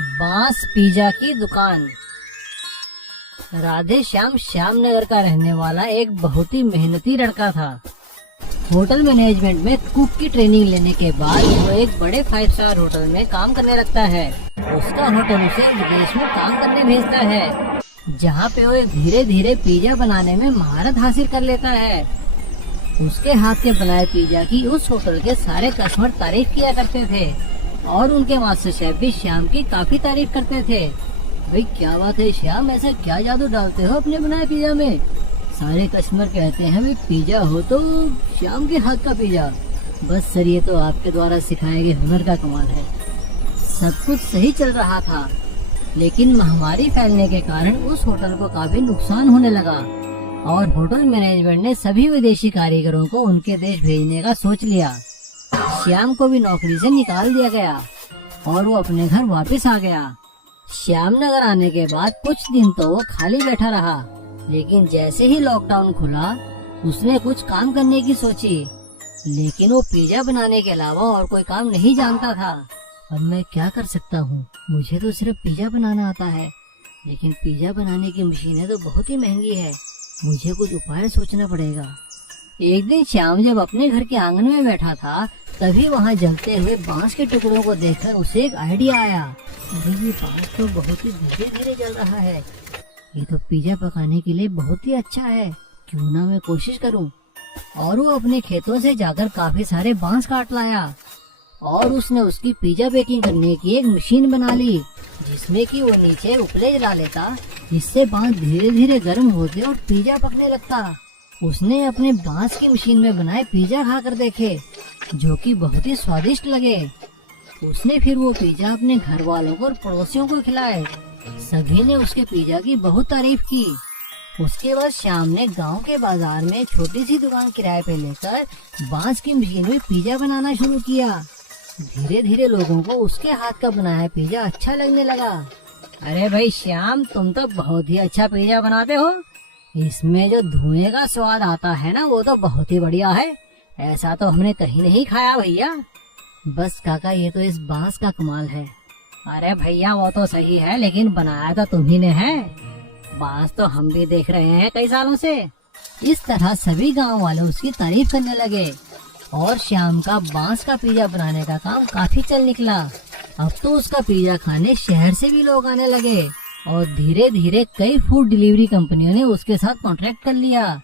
बांस पिज्जा की दुकान। राधे श्याम श्यामनगर का रहने वाला एक बहुत ही मेहनती लड़का था। होटल मैनेजमेंट में कुक की ट्रेनिंग लेने के बाद वो एक बड़े 5 स्टार होटल में काम करने लगता है। उसका होटल उसे विदेश में काम करने भेजता है, जहाँ पे वो धीरे धीरे पिज्जा बनाने में महारत हासिल कर लेता है। उसके हाथ के बनाए पिज्जा की उस होटल के सारे कस्टमर तारीफ किया करते थे और उनके मास्टर शेफ भी श्याम की काफी तारीफ करते थे। भाई क्या बात है श्याम, ऐसा क्या जादू डालते हो अपने बनाए पिज्जा में? सारे कस्टमर कहते हैं भाई पिज्जा हो तो श्याम के हाथ का पिज्जा। बस सर, ये तो आपके द्वारा सिखाए गए हुनर का कमाल है। सब कुछ सही चल रहा था, लेकिन महामारी फैलने के कारण उस होटल को काफी नुकसान होने लगा और होटल मैनेजमेंट ने सभी विदेशी कारीगरों को उनके देश भेजने का सोच लिया। श्याम को भी नौकरी से निकाल दिया गया और वो अपने घर वापस आ गया। श्यामनगर आने के बाद कुछ दिन तो वो खाली बैठा रहा, लेकिन जैसे ही लॉकडाउन खुला उसने कुछ काम करने की सोची। लेकिन वो पिज्जा बनाने के अलावा और कोई काम नहीं जानता था। अब मैं क्या कर सकता हूँ? मुझे तो सिर्फ पिज्जा बनाना आता है, लेकिन पिज्जा बनाने की मशीनें तो बहुत ही महंगी है। मुझे कुछ उपाय सोचना पड़ेगा। एक दिन श्याम जब अपने घर के आंगन में बैठा था, तभी वहाँ जलते हुए बांस के टुकड़ों को देखकर उसे एक आइडिया आया। अरे ये बांस तो बहुत ही धीरे धीरे जल रहा है, ये तो पिज्जा पकाने के लिए बहुत ही अच्छा है। क्यों ना मैं कोशिश करूं। और वो अपने खेतों से जाकर काफी सारे बांस काट लाया और उसने उसकी पिज्जा बेकिंग करने की एक मशीन बना ली, जिसमें कि वो नीचे उपले जला लेता, जिससे बांस धीरे धीरे गर्म होते और पिज्जा पकने लगता। उसने अपने बांस की मशीन में बनाए पिज्जा खाकर देखे, जो कि बहुत ही स्वादिष्ट लगे। उसने फिर वो पिज्जा अपने घर वालों को और पड़ोसियों को खिलाए। सभी ने उसके पिज्जा की बहुत तारीफ की। उसके बाद श्याम ने गांव के बाजार में छोटी सी दुकान किराए पे लेकर बांस की मशीन में पिज्जा बनाना शुरू किया। धीरे धीरे लोगों को उसके हाथ का बनाया पिज्जा अच्छा लगने लगा। अरे भाई श्याम, तुम तो बहुत ही अच्छा पिज्जा बनाते हो। इसमें जो धुएं का स्वाद आता है ना, वो तो बहुत ही बढ़िया है। ऐसा तो हमने कहीं नहीं खाया भैया। बस काका, ये तो इस बांस का कमाल है। अरे भैया वो तो सही है, लेकिन बनाया तो तुम्ही ने है। बांस तो हम भी देख रहे हैं कई सालों से। इस तरह सभी गांव वाले उसकी तारीफ करने लगे और श्याम का बांस का पिज्जा बनाने का काम काफी चल निकला। अब तो उसका पिज्जा खाने शहर से भी लोग आने लगे और धीरे धीरे कई फूड डिलीवरी कंपनियों ने उसके साथ कॉन्ट्रैक्ट कर लिया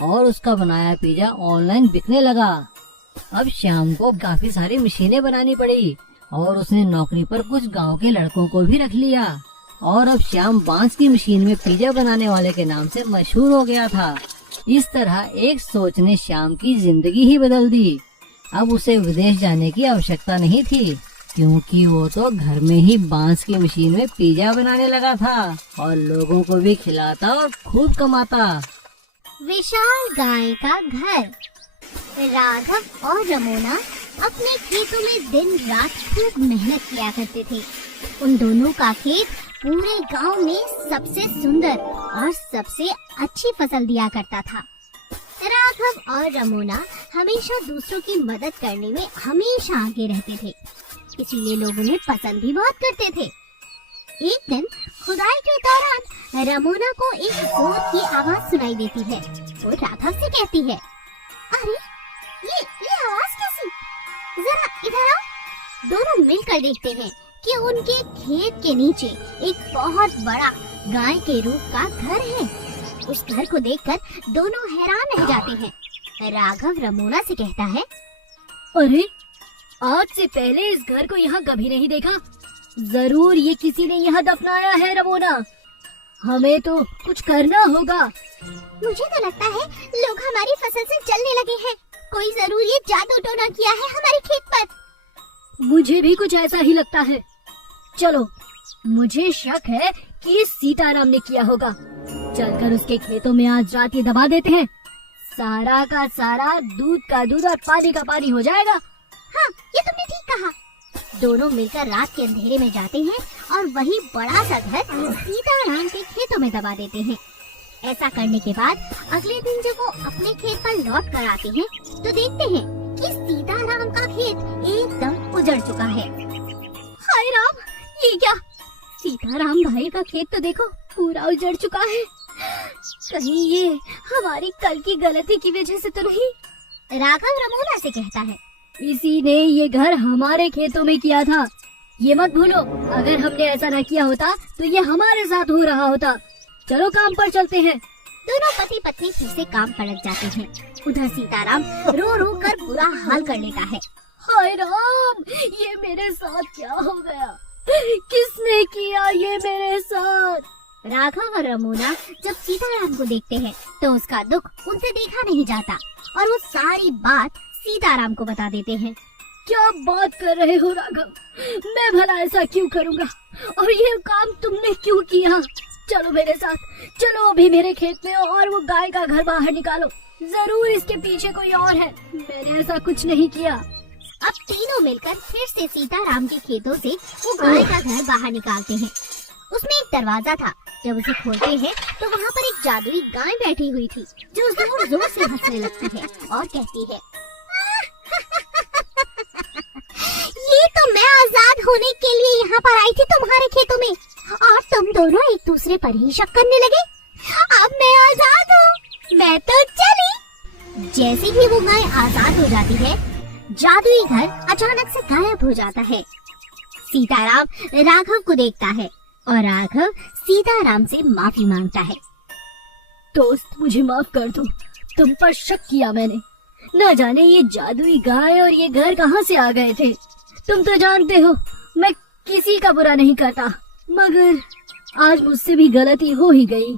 और उसका बनाया पिज्जा ऑनलाइन बिकने लगा। अब श्याम को काफी सारी मशीनें बनानी पड़ी और उसने नौकरी पर कुछ गांव के लड़कों को भी रख लिया और अब श्याम बांस की मशीन में पिज्जा बनाने वाले के नाम से मशहूर हो गया था। इस तरह एक सोच ने श्याम की जिंदगी ही बदल दी। अब उसे विदेश जाने की आवश्यकता नहीं थी, क्योंकि वो तो घर में ही बांस की मशीन में पिज्जा बनाने लगा था और लोगों को भी खिलाता और खूब कमाता। विशाल गाय का घर। राघव और रमोना अपने खेतों में दिन रात खूब मेहनत किया करते थे। उन दोनों का खेत पूरे गांव में सबसे सुंदर और सबसे अच्छी फसल दिया करता था। राघव और रमोना हमेशा दूसरों की मदद करने में हमेशा आगे रहते थे, इसीलिए लोग उन्हें पसंद भी बहुत करते थे। एक दिन खुदाई के दौरान रमोना को एक जोर की आवाज सुनाई देती है। वो राघव से कहती है, अरे ये आवाज कैसी? जरा इधर आओ। दोनों मिलकर देखते हैं कि उनके खेत के नीचे एक बहुत बड़ा गाय के रूप का घर है। उस घर को देखकर दोनों हैरान रह जाते हैं। राघव रमोना से कहता है, अरे आज से पहले इस घर को यहाँ कभी नहीं देखा। जरूर ये किसी ने यहाँ दफनाया है रमोना। हमें तो कुछ करना होगा। मुझे तो लगता है लोग हमारी फसल से जलने लगे हैं। कोई जरूर ये जादू टोना किया है हमारे खेत पर। मुझे भी कुछ ऐसा ही लगता है। चलो, मुझे शक है कि सीताराम ने किया होगा। चलकर उसके खेतों में आज रात ये दबा देते हैं। सारा का सारा दूध का दूध और पानी का पानी हो जाएगा। हाँ, ये तुमने ठीक कहा। दोनों मिलकर रात के अंधेरे में जाते हैं और वही बड़ा सा घर सीताराम के खेतों में दबा देते हैं। ऐसा करने के बाद अगले दिन जब वो अपने खेत पर लौट कर आते हैं तो देखते हैं कि सीताराम का खेत एकदम उजड़ चुका है। हाय राम, ये क्या? सीताराम भाई का खेत तो देखो पूरा उजड़ चुका है। कहीं ये हमारी कल की गलती की वजह से तो नहीं? राघव रमोना से कहता है। इसी ने ये घर हमारे खेतों में किया था, ये मत भूलो। अगर हमने ऐसा न किया होता तो ये हमारे साथ हो रहा होता। चलो काम पर चलते हैं। दोनों पति पत्नी फिर से काम पर लग जाते हैं। उधर सीताराम रो रो कर बुरा हाल कर लेता है। हाय राम, ये मेरे साथ क्या हो गया? किसने किया ये मेरे साथ? राघव और रमोना जब सीताराम को देखते हैं तो उसका दुख उनसे देखा नहीं जाता और वो सारी बात सीताराम को बता देते हैं। क्या बात कर रहे हो राघव? मैं भला ऐसा क्यों करूँगा? और ये काम तुमने क्यों किया? चलो मेरे साथ, चलो अभी मेरे खेत में और वो गाय का घर बाहर निकालो। जरूर इसके पीछे कोई और है, मैंने ऐसा कुछ नहीं किया। अब तीनों मिलकर फिर से सीताराम के खेतों से वो गाय का घर बाहर निकालते हैं। उसमें एक दरवाजा था। जब उसे खोलते हैं तो वहाँ पर एक जादुई गाय बैठी हुई थी जो जोर जोर से हंसने लगती है और कहती है, ये तो मैं आजाद होने के लिए यहाँ पर आई थी तुम्हारे खेतों में और तुम दोनों एक दूसरे पर ही शक करने लगे। अब मैं आजाद हूँ, मैं तो चली। जैसे ही वो गाय आजाद हो जाती है, जादुई घर अचानक से गायब हो जाता है। सीताराम राघव को देखता है और राघव सीताराम से माफी मांगता है। दोस्त, मुझे माफ कर दो, तुम पर शक किया मैंने। न जाने ये जादुई गाय और ये घर कहाँ से आ गए थे। तुम तो जानते हो मैं किसी का बुरा नहीं करता, मगर आज मुझसे भी गलती हो ही गई।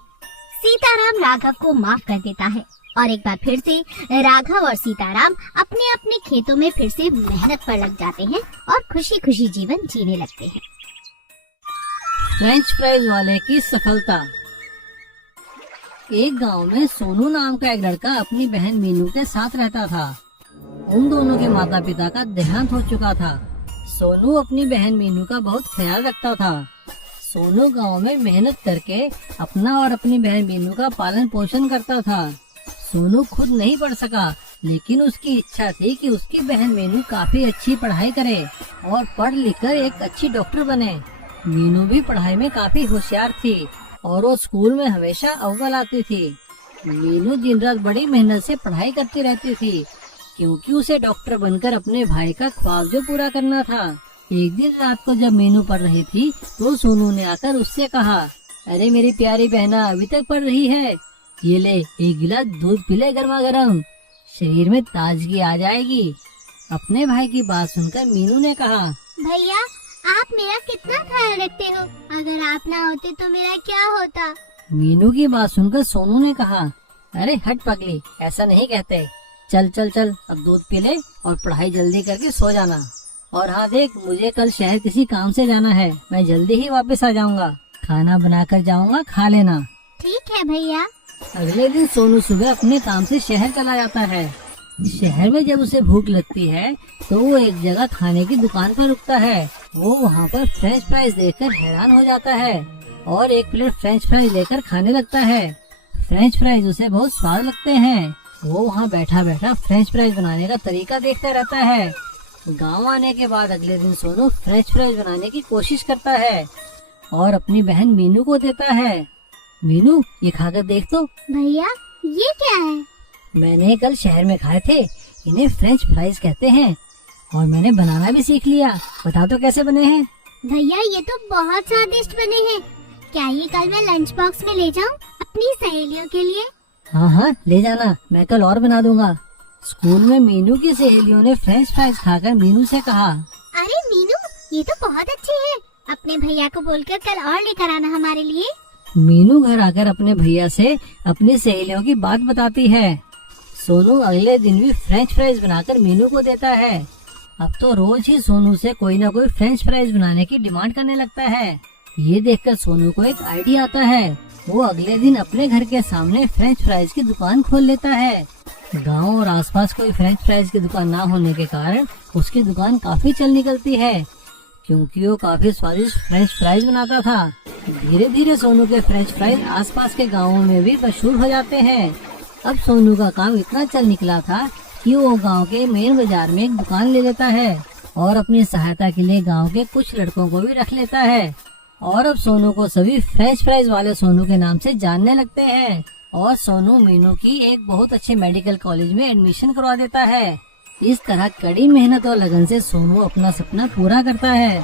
सीताराम राघव को माफ कर देता है और एक बार फिर से राघव और सीताराम अपने अपने खेतों में फिर से मेहनत पर लग जाते हैं और खुशी खुशी जीवन जीने लगते हैं। फ्रेंच फ्राइज वाले की सफलता। एक गांव में सोनू नाम का एक लड़का अपनी बहन मीनू के साथ रहता था। उन दोनों के माता पिता का देहांत हो चुका था। सोनू अपनी बहन मीनू का बहुत ख्याल रखता था। सोनू गांव में मेहनत करके अपना और अपनी बहन मीनू का पालन पोषण करता था। सोनू खुद नहीं पढ़ सका, लेकिन उसकी इच्छा थी कि उसकी बहन मीनू काफी अच्छी पढ़ाई करे और पढ़ लिख कर एक अच्छी डॉक्टर बने। मीनू भी पढ़ाई में काफी होशियार थी और वो स्कूल में हमेशा अव्वल आती थी। मीनू दिन रात बड़ी मेहनत से पढ़ाई करती रहती थी, क्योंकि उसे डॉक्टर बनकर अपने भाई का ख्वाब जो पूरा करना था। एक दिन रात को जब मीनू पढ़ रही थी तो सोनू ने आकर उससे कहा, अरे मेरी प्यारी बहना, अभी तक पढ़ रही है? ये ले, एक गिलास दूध पी ले गर्मा गर्म, शरीर में ताजगी आ जाएगी। अपने भाई की बात सुनकर मीनू ने कहा, भैया आप मेरा कितना ख्याल रखते हो, अगर आप ना होते तो मेरा क्या होता? मीनू की बात सुनकर सोनू ने कहा, अरे हट पगली, ऐसा नहीं कहते। चल चल चल, अब दूध पी ले और पढ़ाई जल्दी करके सो जाना। और हाँ देख, मुझे कल शहर किसी काम से जाना है, मैं जल्दी ही वापस आ जाऊंगा। खाना बना कर जाऊंगा, खा लेना। ठीक है भैया। अगले दिन सोनू सुबह अपने काम से शहर चला जाता है। शहर में जब उसे भूख लगती है तो वो एक जगह खाने की दुकान पर रुकता है। वो वहाँ पर फ्रेंच फ्राइज देखकर हैरान हो जाता है और एक प्लेट फ्रेंच फ्राइज लेकर खाने लगता है। फ्रेंच फ्राइज उसे बहुत स्वाद लगते हैं। वो वहाँ बैठा बैठा फ्रेंच फ्राइज बनाने का तरीका देखता रहता है। गांव आने के बाद अगले दिन सोनू फ्रेंच फ्राइज बनाने की कोशिश करता है और अपनी बहन मीनू को देता है। मीनू, ये खाकर देख तो। भैया ये क्या है? मैंने कल शहर में खाए थे, इन्हें फ्रेंच फ्राइज कहते हैं और मैंने बनाना भी सीख लिया। बता तो कैसे बने हैं? भैया ये तो बहुत स्वादिष्ट बने हैं। क्या ये कल मैं लंच बॉक्स में ले जाऊं अपनी सहेलियों के लिए? हाँ हाँ, ले जाना, मैं कल और बना दूंगा। स्कूल में मीनू की सहेलियों ने फ्रेंच फ्राइज खाकर मीनू से कहा, अरे मीनू ये तो बहुत अच्छे हैं, अपने भैया को बोलकर कल और लेकर आना हमारे लिए। मीनू घर आकर अपने भैया से अपनी सहेलियों की बात बताती है। सोनू अगले दिन भी फ्रेंच फ्राइज बनाकर मीनू को देता है। अब तो रोज ही सोनू से कोई न कोई फ्रेंच फ्राइज बनाने की डिमांड करने लगता है। ये देखकर सोनू को एक आइडिया आता है। वो अगले दिन अपने घर के सामने फ्रेंच फ्राइज की दुकान खोल लेता है। गांव और आसपास कोई फ्रेंच फ्राइज की दुकान ना होने के कारण उसकी दुकान काफी चल निकलती है, क्योंकि वो काफी स्वादिष्ट फ्रेंच फ्राइज बनाता था। धीरे धीरे सोनू के फ्रेंच फ्राइज आसपास के गाँवों में भी मशहूर हो जाते हैं। अब सोनू का काम इतना चल निकला था कि वो गांव के मेन बाजार में एक दुकान ले लेता है। और अपनी सहायता के लिए गांव के कुछ लड़कों को भी रख लेता है। और अब सोनू को सभी फ्रेंच फ्राइज वाले सोनू के नाम से जानने लगते हैं और सोनू मीनू की एक बहुत अच्छे मेडिकल कॉलेज में एडमिशन करवा देता है। इस तरह कड़ी मेहनत और लगन से सोनू अपना सपना पूरा करता है।